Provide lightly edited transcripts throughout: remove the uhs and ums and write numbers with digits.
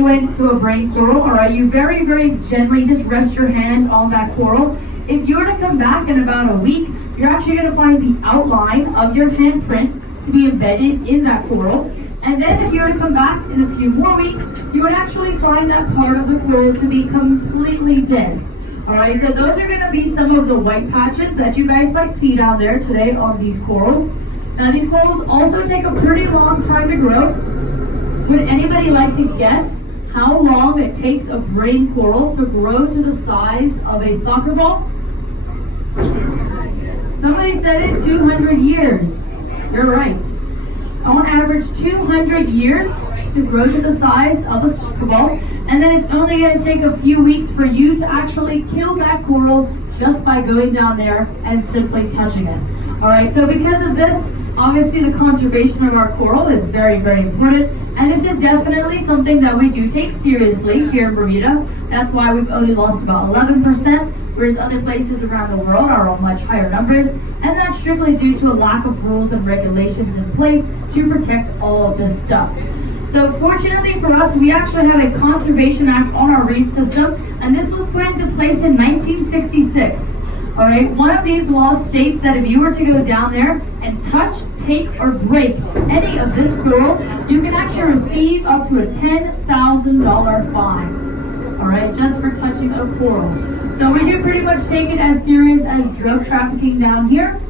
you went to a brain coral, all right, you very, very gently just rest your hand on that coral. If you were to come back in about a week, you're actually going to find the outline of your handprint to be embedded in that coral. And then if you were to come back in a few more weeks, you would actually find that part of the coral to be completely dead. Alright, so those are going to be some of the white patches that you guys might see down there today on these corals. Now these corals also take a pretty long time to grow. Would anybody like to guess how long it takes a brain coral to grow to the size of a soccer ball? Somebody said it, 200 years. You're right. On average, 200 years to grow to the size of a soccer ball, and then it's only going to take a few weeks for you to actually kill that coral just by going down there and simply touching it. Alright, so because of this, obviously the conservation of our coral is very, very important, and this is definitely something that we do take seriously here in Bermuda. That's why we've only lost about 11%, whereas other places around the world are on much higher numbers, and that's strictly due to a lack of rules and regulations in place to protect all of this stuff. So fortunately for us, we actually have a Conservation Act on our reef system, and this was put into place in 1966. Alright, one of these laws states that if you were to go down there and touch, take, or break any of this coral, you can actually receive up to a $10,000 fine. Alright, just for touching a coral. So we do pretty much take it as serious as drug trafficking down here,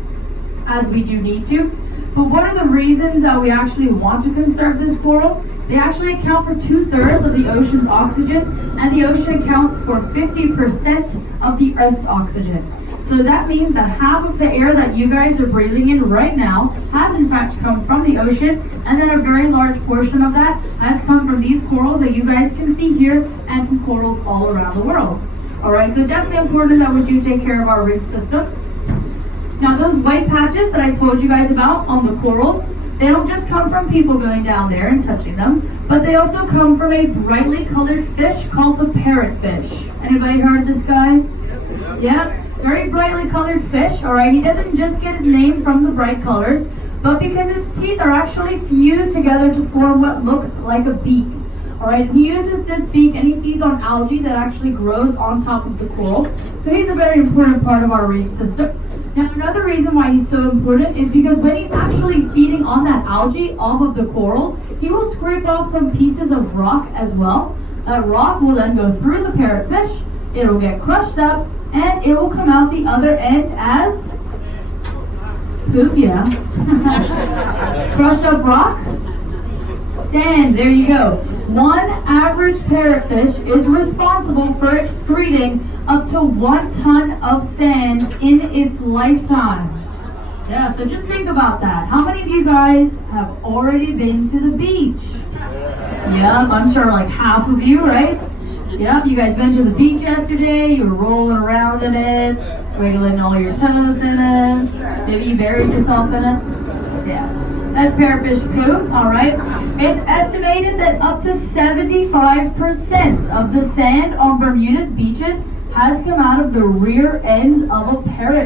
as we do need to. But one of the reasons that we actually want to conserve this coral, they actually account for 2/3 of the ocean's oxygen, and the ocean accounts for 50% of the Earth's oxygen. So that means that half of the air that you guys are breathing in right now has in fact come from the ocean, and then a very large portion of that has come from these corals that you guys can see here and from corals all around the world. Alright, so definitely important that we do take care of our reef systems. Now those white patches that I told you guys about on the corals, they don't just come from people going down there and touching them, but they also come from a brightly colored fish called the parrotfish. Anybody heard of this guy? Yeah, very brightly colored fish. Alright, he doesn't just get his name from the bright colors, but because his teeth are actually fused together to form what looks like a beak. Alright, he uses this beak and he feeds on algae that actually grows on top of the coral. So he's a very important part of our reef system. Now another reason why he's so important is because when he's actually feeding on that algae off of the corals, he will scrape off some pieces of rock as well. That rock will then go through the parrotfish, it will get crushed up, and it will come out the other end as poop, yeah. Crushed up rock? Sand, there you go. One average parrotfish is responsible for excreting up to 1 ton of sand in its lifetime. Yeah, so just think about that. How many of you guys have already been to the beach? Yeah, I'm sure like half of you, right? Yeah, you guys went to the beach yesterday, you were rolling around in it, wiggling all your toes in it, maybe you buried yourself in it. Yeah. That's parrotfish poop, alright? It's estimated that up to 75% of the sand on Bermuda's beaches has come out of the rear end of a parrot.